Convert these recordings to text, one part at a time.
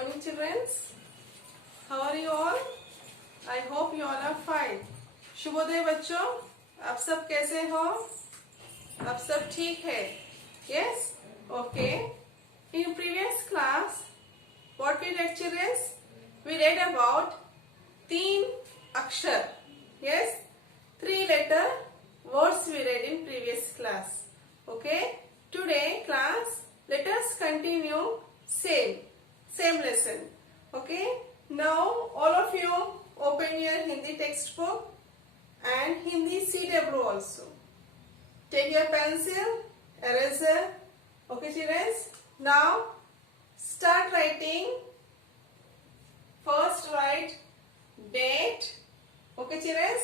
morning children. How are you all? I hope you all are fine. शुभोदय बच्चों, आप सब कैसे हो? आप सब ठीक है? Yes? Okay. In previous class, what we read children? We read about 3 अक्षर. Yes? 3 letter words we read in previous class. Okay? Today class, let us continue same lesson. Okay? Now all of you open your Hindi textbook and Hindi CW also. Take your pencil, eraser. Okay children? Now start writing. First write date. Okay children?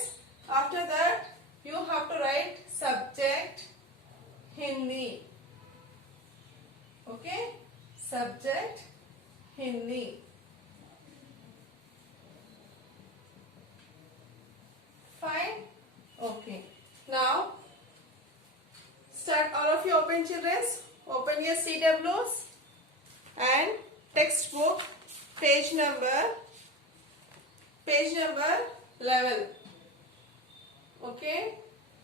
After that you have to write subject Hindi. Okay? Subject Hindi. Fine? Okay. Now start. All of you open children. Open your CWs and textbook page number 11. Okay?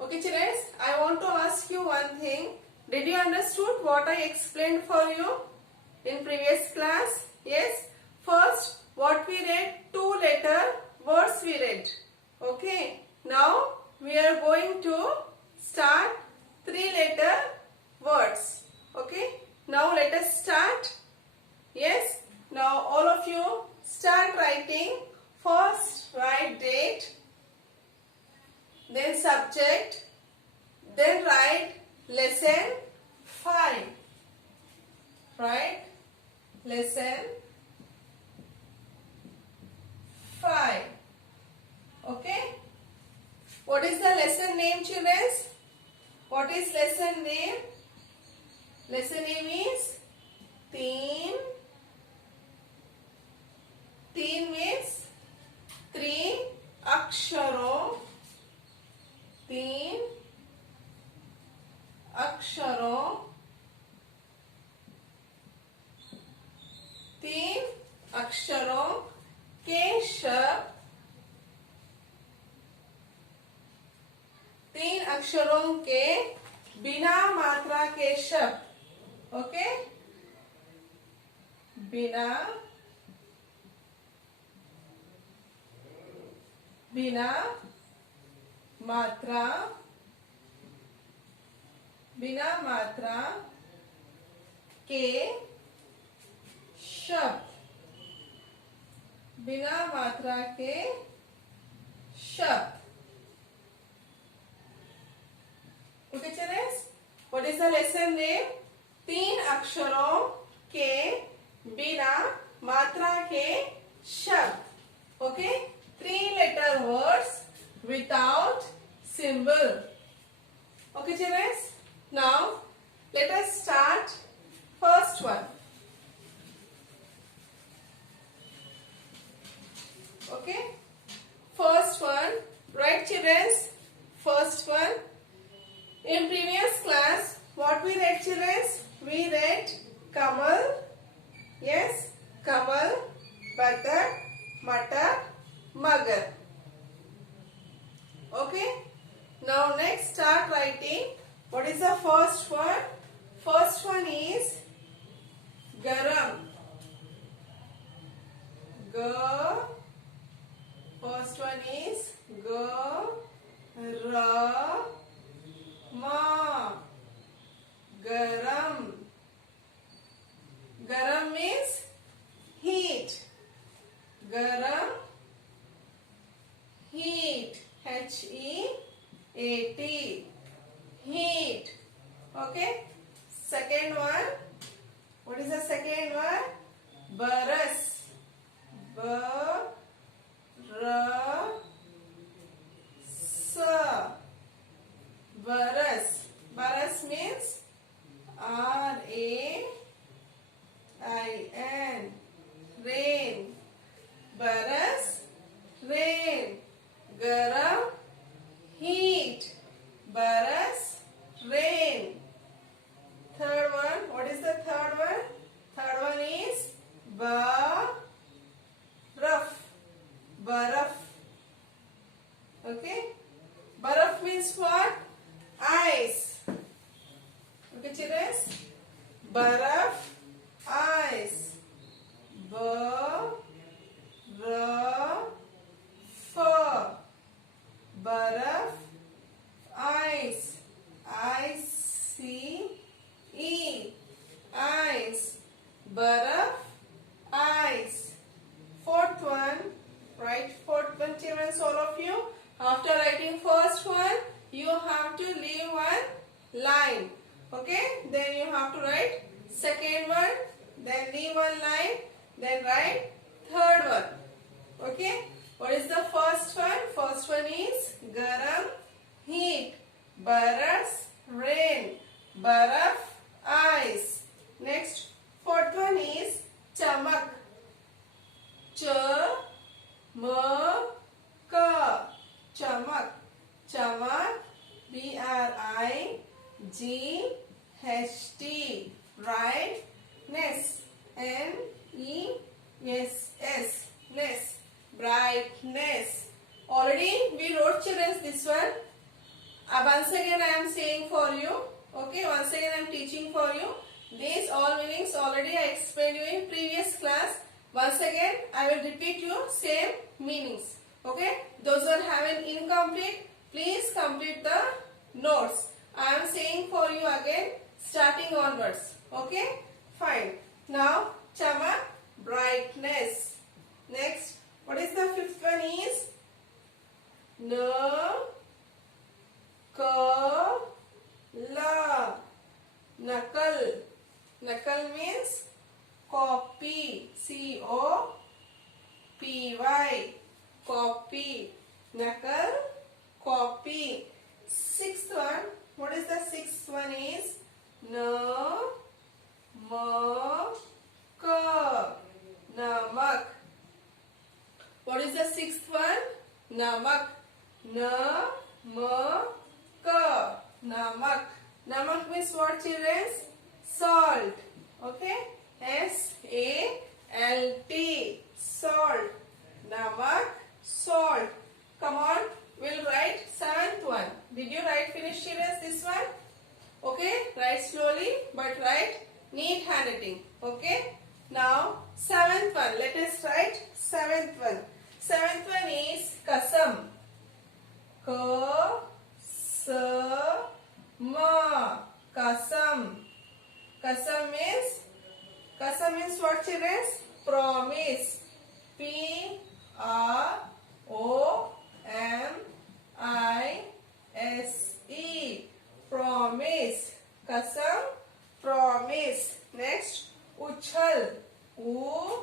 Okay children, I want to ask you one thing. Did you understood what I explained for you in previous class? Yes? First, what we read, 2 letter words we read. Okay? Now, we are going to start 3 letter words. Okay? Now, let us start. Yes? Now, all of you start writing. First, write date. Then subject. Then write lesson 5. Right? Lesson 5. Okay? What is the lesson name children? What is lesson name? Lesson name is Teen. Teen means 3 अक्षरों. 3 अक्षरों. 3 अक्षरों के शब्द. 3 अक्षरों के बिना मात्रा के शब्द. ओके? बिना मात्रा के शब्द. बिना मात्रा के शब्द. Okay children, what is the lesson name? 3 अक्षरों के बिना मात्रा के शब्द. Okay? 3 letter words without symbol. Okay children? Now let us start first one. Okay? First one, right children? First one. In previous class, what we read children? We read Kamal. Yes? Kamal, Batak, Matar, Magar. Okay? Now baraf, ice. Fourth one, write fourth one, children, all of you. After writing first one, you have to leave one line. Okay? Then you have to write second one, then leave one line, then write third one. Okay? What is the first one? First one is garam, heat, baras, rain, baraf, ice. Next, fourth one is chamak. Ch-ma-ka. Chamak. Chamak. B-R-I-G-H-T. Brightness. N-E-S-S. Ness. Brightness. Already we wrote, children, this one. Once again I am saying for you. Okay, once again I am teaching for you. These all meanings already I explained you in previous class. Once again I will repeat you same meanings. Okay, those who are having incomplete, please complete the notes. I am saying for you again starting onwards. Okay, fine. Now chamak, brightness. Next, what is the fifth one is na-ka-la. Nakal. Nakal means copy. C-O-P-Y. Copy. Nakal, copy. Sixth one. What is the sixth one is na-ma-ka. Namak. What is the sixth one? Namak. Na-ma-ka. Namak. Namak means what, children? Salt. Okay? S-A-L-T. Salt. Namak, salt. Come on, we'll write seventh one. Did you write finish, children, this one? Okay? Write slowly, but write neat handwriting. Okay? Now, seventh one. Let us write seventh one. Seventh one is kasam. Ka-sa-ma. Kasam. Kasam means what, children? Promise. P-R-O-M-I-S-E. Promise. Kasam, promise. Next, uchal. U-ch-la.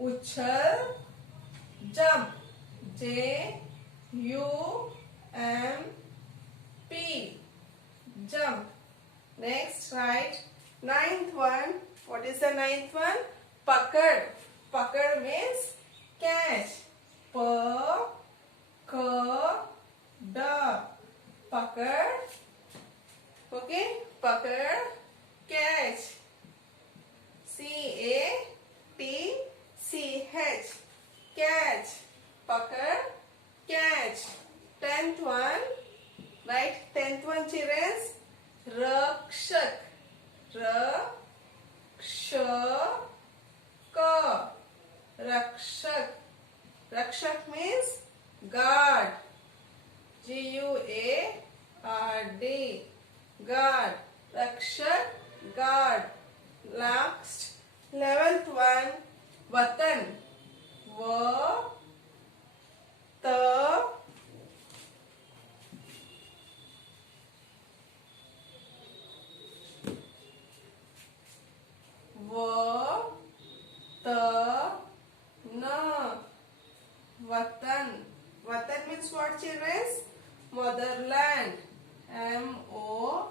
Uchal, jump. J-U-M-P. Jump. Next, write ninth one. What is the ninth one? Pakad. Pakad means catch. P-K-D. Pakad. Okay? Pakad. Catch. C-A-T-C-H. Catch. Pakad. Catch. Tenth one. Right? Tenth one, children. Rakshak. Rakshaka. Rakshak. Rakshak means guard. G-U-A-R-D. Guard. Rakshak, guard. Last, 11th one, Vatan. Vatan. Vatan means what, children? Motherland. M-O-T-H-E-R.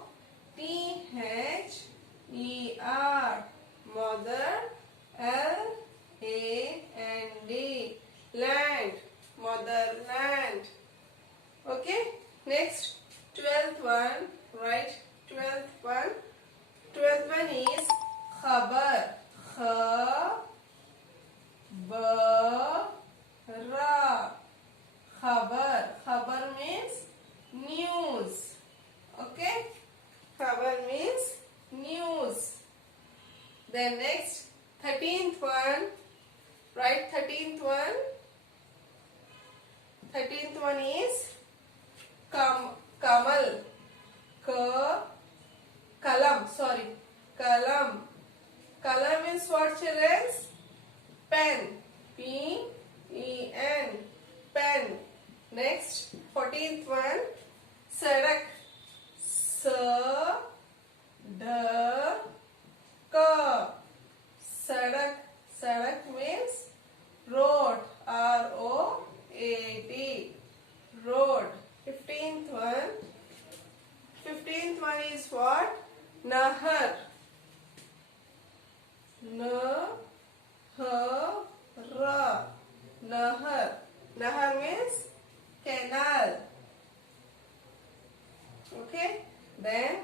Mother. L-A-N-D. Land. Motherland. Okay. Next, 12th one. Right. 12th one. 12th one is khabar. Khabara. Khabar. Khabar means news. Okay. Khabar means news. Then next, 13th one. Right, 13th one. 13th one is Kamal. Kalam, sorry. Kalam. Kalam means what, children? Pen. P-E-N. Pen. Next, 14th one. Sadak. S-D-K. Sadak. Sadak means road. R-O-A-D. Road. 15th one. 15th one is what? Nahar. N-H-R. Nahar. Nahar means canal. Okay. Then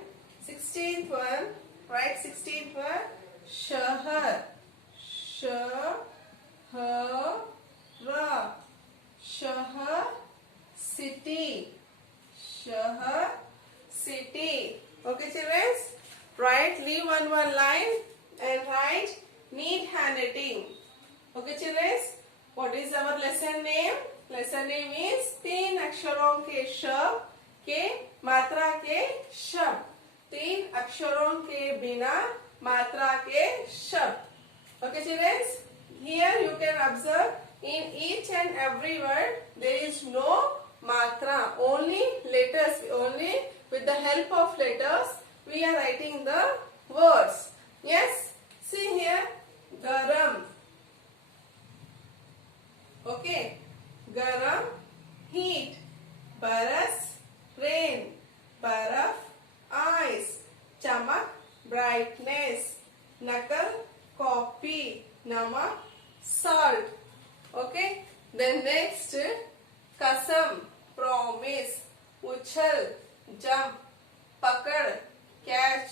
16th one. Write 16th one. Shahar. Sh-H-R. Shahar. City. Shahar. City. Okay, children? Write, leave one line and write neat handwriting. Okay, children? What is our lesson name? Lesson name is 3 अक्षरों के शब्द के मात्रा के शब्द. 3 अक्षरों के बिना मात्रा के शब्द. Okay, children? Here you can observe in each and every word there is no matra, only letters. Only with the help of letters we are writing the words. Yes, see here, garam. Okay, garam, heat. Baras, rain. Baraf, ice. Chamak, brightness. Nakal, copy. Namak, salt. Okay, then next, kasam, promise. Uchal, jump. Pakad, catch.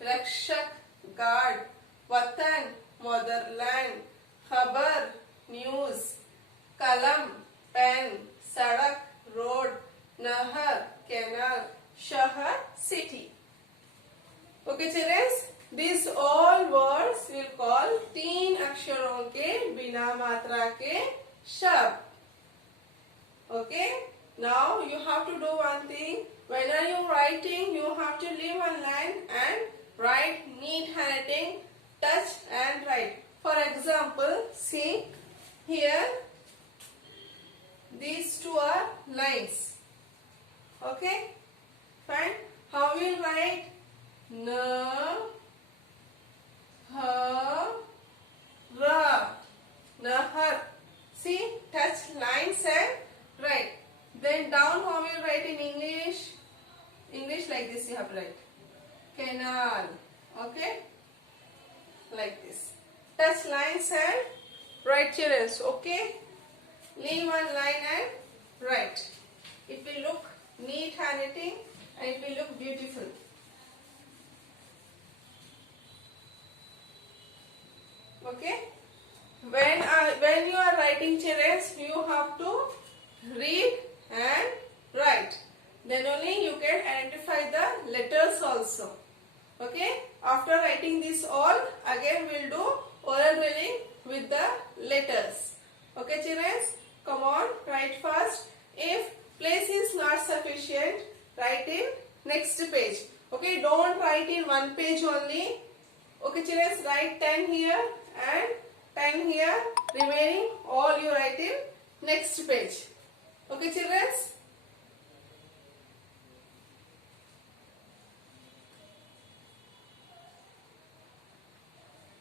Rakshak, guard. Watan, motherland. Khabar, news. Kalam, pen. Sadak, road. Nahar, canal. Shahar, city. Okay, children, these all words will call 3 अक्षरों के बिना मात्रा के शब्द. Okay, now you have to do one thing. When are you writing, you have to leave one line and write neat handwriting, touch and write. For example, see here, these two are lines. Okay, fine. How we will write? Nahar. See, touch lines and write. Then down how we will write in English? English like this you have to write. Canal. Okay? Like this. Touch lines and write, children. Okay? Leave one line and write. It will look neat handwriting and it will look beautiful. Okay? When you are writing, children, you have to read and write. Then only you can identify the letters also. Okay? After writing this all, again we will do oral drilling with the letters. Okay, children? Come on, write fast. If place is not sufficient, write in next page. Okay, don't write in one page only. Okay, children, write 10 here and 10 here. Remaining all you write in next page. Okay, children?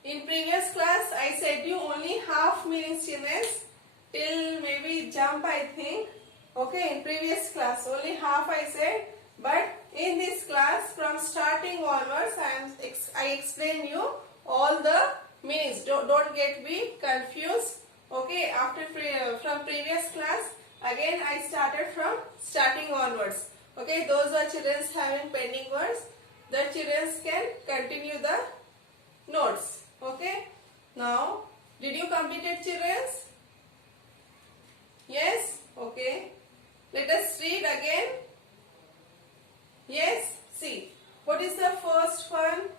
In previous class, I said you only half meanings, children, till maybe jump, I think. Okay, in previous class, only half I said. But in this class, from starting onwards, I explain you all the meanings. Don't get me confused. Okay, from previous class, again I started from starting onwards. Okay, those are children having pending words. The children can continue the notes. Okay, now did you complete it, children? Yes? Okay. Let us read again. Yes? See. What is the first one?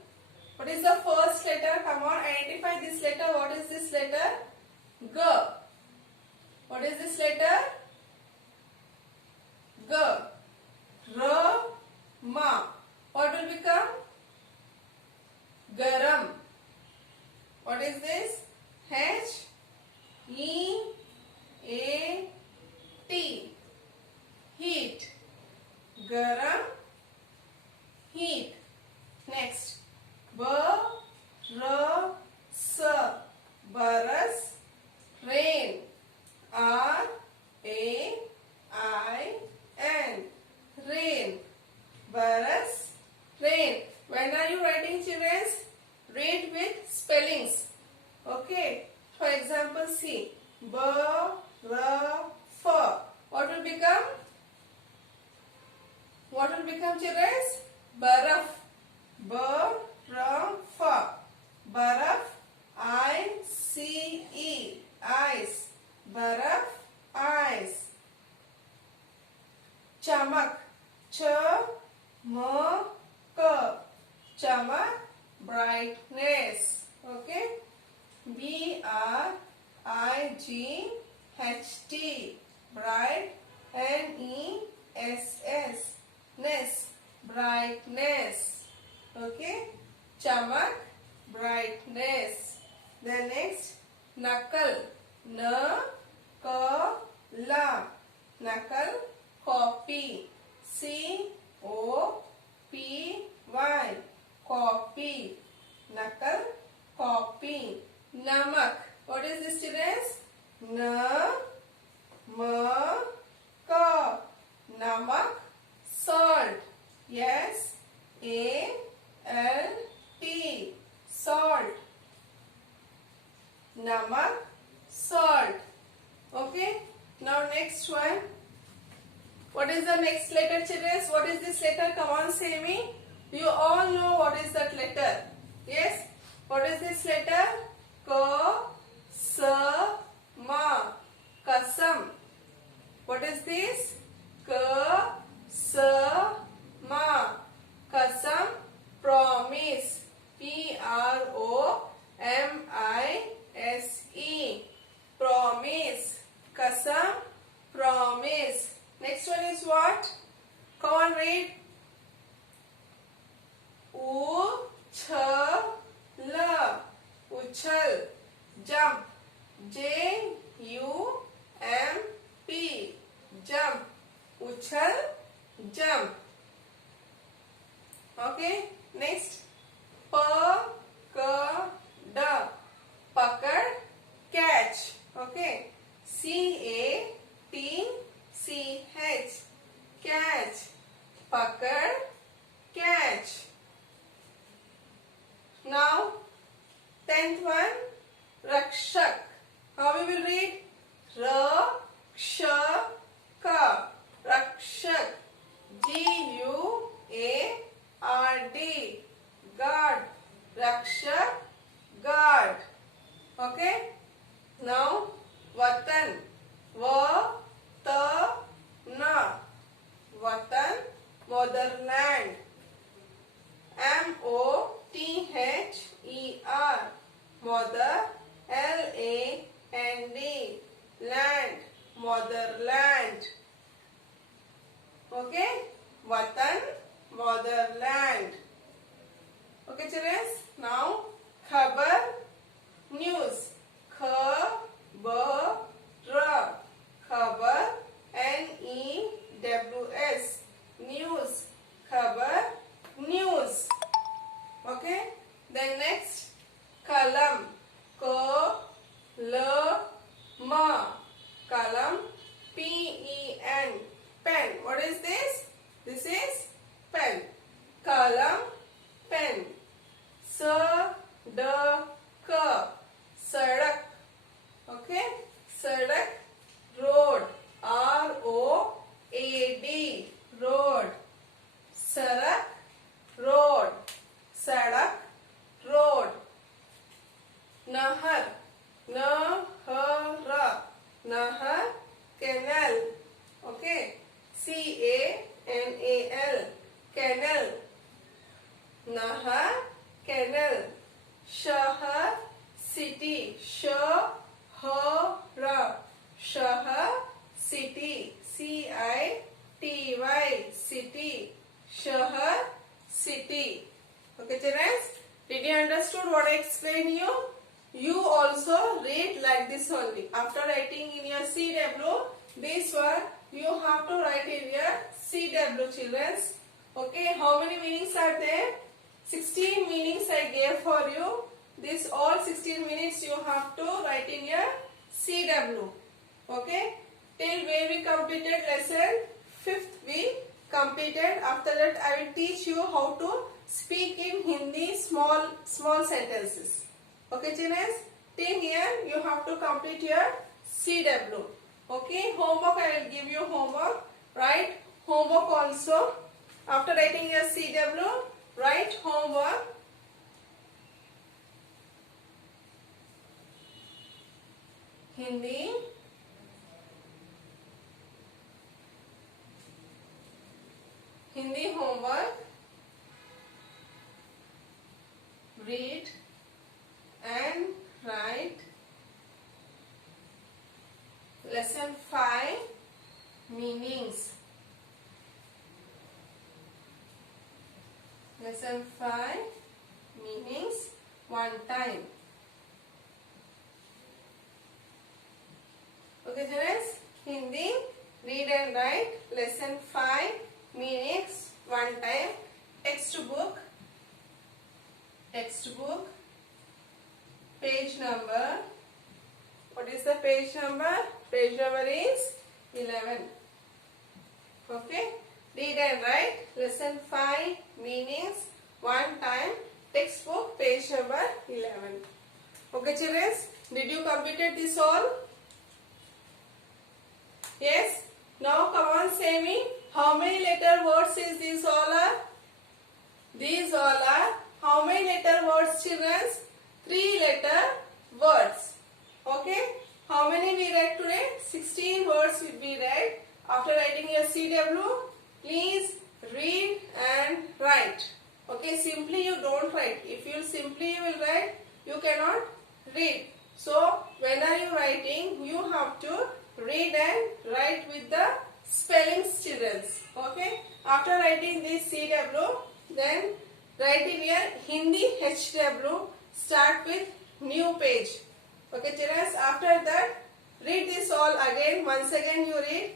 What is the first letter? Come on, identify this letter. What is this letter? G. What is this letter? G. R. Ma. What will become? garam. What is this? H-E-A-T. Heat. Garam, heat. Next, B-R-S, baras, rain. R-A-I-N, rain. Baras, rain. When are you writing, children? Read with spellings. Okay. For example, see. B-R-F. What will become? What will become, children? Baraf. B-R-F. Baraf. I-C-E. Ice. Baraf. Ice. Chamak. Ch-M-K. Chamak. Brightness. Okay. B-R-I-G-H-T. Bright. N-E-S-S. Ness. Brightness. Okay. Chamak. Brightness. Then next, knuckle. N-K-L. Knuckle. Copy. C-O-P-Y. Copy. Knuckle. Copy. Namak. What is this, children? N-M-K. Namak. Salt. Yes. A-L-T. Salt. Namak. Salt. Okay. Now next one. What is the next letter, children? What is this letter? Come on, say me. You all know what is that letter. Yes. What is this letter? K-S-M. Kasam. What is this? K-S-M. Kasam. Promise. P-R-O-M-I-S-E. Promise. Kasam. Promise. Next one is what? Come on, read. U-Ch-L. Uchal. Jump. J-U-M-P. Jump. Uchal. Jump. Okay. Next. P-K-D. Pakad. Catch. Okay. C-A-T-C-H. Catch. Pakad. Catch. Now, 10th one. Rakshak. How we will read? Rakshaka. Rakshak. G-U-A-R-D. Guard. Rakshak. Guard. Okay. Now, Vatan. Va-ta-na. Vatan. Motherland. M-O-T-H-E-R. Mother. L-A-N-D. Land. Motherland. Okay. Vatan. Motherland. Okay, children. Now, khabar. News. Khabar. Khabar. N-E-W-S. News. Khabar. News. Okay. Then next, kalam. Ka-la-ma. Kalam. P-E-N. Pen. What is this? This is pen. Kalam. Pen. Sa-da-ka. Sadak. Okay. Sadak. Road. R-O-A-D. Road. Sarak. Road. Sadak. Road. Nahar. Nahara. Nahar. Canal. Okay. C-A-N-A-L. Canal. Nahar. Canal. Shahar. City. Shahara. Shahar. City. C-I-T-Y. City. Shahar. City. Okay, children. Did Did you understood what I explained you? You also read like this only. After writing in your CW, this one you have to write in your CW, children. Okay, how many meanings are there? 16 meanings I gave for you. This all 16 minutes you have to write in your CW. Okay, till where we completed lesson 5th we completed. After that I will teach you how to speak in Hindi small sentences. Okay, children, till here you have to complete your CW. Okay, homework I will give you homework. Write homework also. After writing your CW, write homework. Hindi, Hindi homework. Read and write lesson 5 meanings. Lesson 5 meanings one time. Okay, children, Hindi, read and write lesson 5 meanings one time. Textbook, page number. What is the page number? Page number is 11. Okay, read and write lesson 5 meanings one time. Textbook, page number 11. Okay, children, did you completed this all? Yes. Now come on, say me. How many letter words is these all are? These all are how many letter words, children? 3 letter words. Okay. How many we read today? 16 words will be read. After writing your CW, please read and write. Okay. Simply you don't write. If you simply will write, you cannot read. So when are you writing? You have to read and write with the spellings, children. Okay. After writing this CW, then write in your Hindi HW. Start with new page. Okay, children. After that, read this all again. Once again you read.